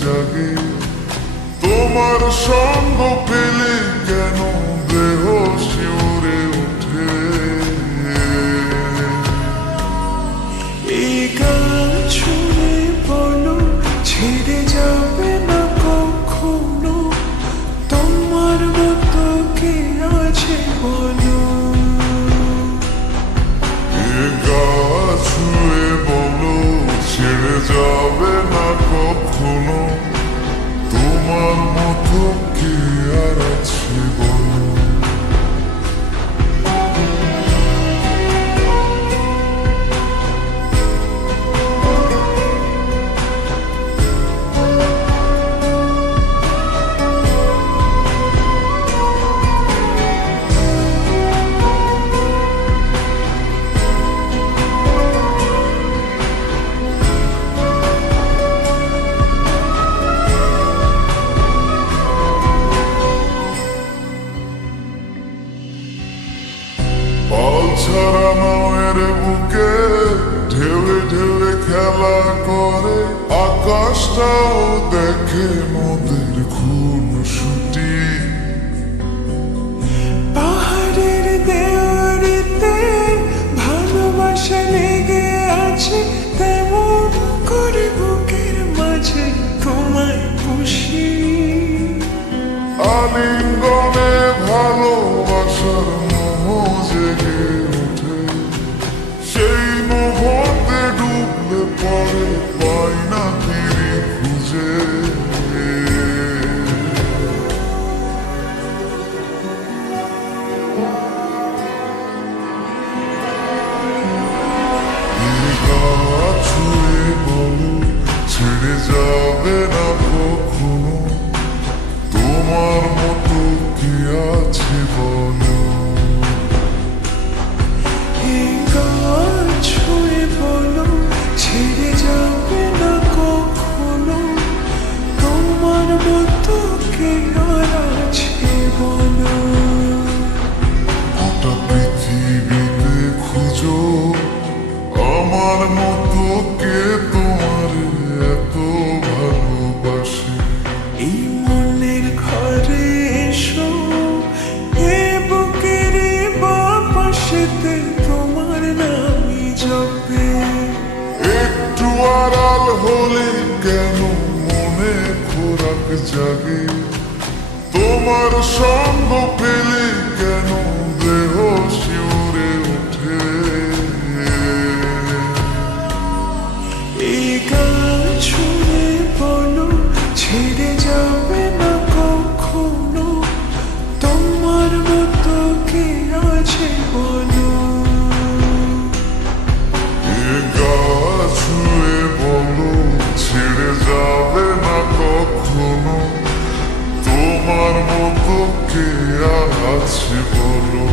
জাগে। তোমার সঙ্গ পেলে কেন দেহ শিউরে ওঠে। এই গান শুনে বলো ছেড়ে যাবে না কখনো, তোমার মতো কে আছে বলো। এই গান ছুঁয়ে বলো ছেড়ে যাবে না কখনো, তোমার মতো কে আর আছে বলো। পাল ছাড়া নামের বুকে ঢেউে ঢেউে খেলা করে, আকাশটাও দেখে নদীর খুন ছুটি। পাহাড়ের দেওয়ারিতে ভালোবাসা লেগে আছে, তেমন করে বুকের মাঝে তোমায় খুশি। আলিঙ্গনে ভালোবাসার মোহ জেগে ওঠে, সেই মোহতে ডুবলে পরে পাই না ফিরে খুঁজে। ছুঁয়ে বলো ছেড়ে যাবে না কখনো, তোমার মতো কি আছে বলো। এই গান ছুঁয়ে বলো ছেড়ে যাবে না কখনো, তোমার মতো কে আর আছে বলো। গোটা পৃথিবীতে খুঁজো আমার মতো কে তোমার এত ভালোবাসে। এই মনের ঘরে এসো, এ বুকের বাপাশেতে তোমার নামই জপে। একটু আড়াল হলে কেন মনে খোরাক জাগে, তোমার সঙ্গ পেলে কেন দেহ শিউরে ওঠে। এই গান শুনে বলো ছেড়ে যাবে না কখনো, তোমার মতো কে আছে বলো। এ গা ছুঁয়ে বলো ছেড়ে যাবে না কখনো, তোমার মতো কে আর আছে বলো।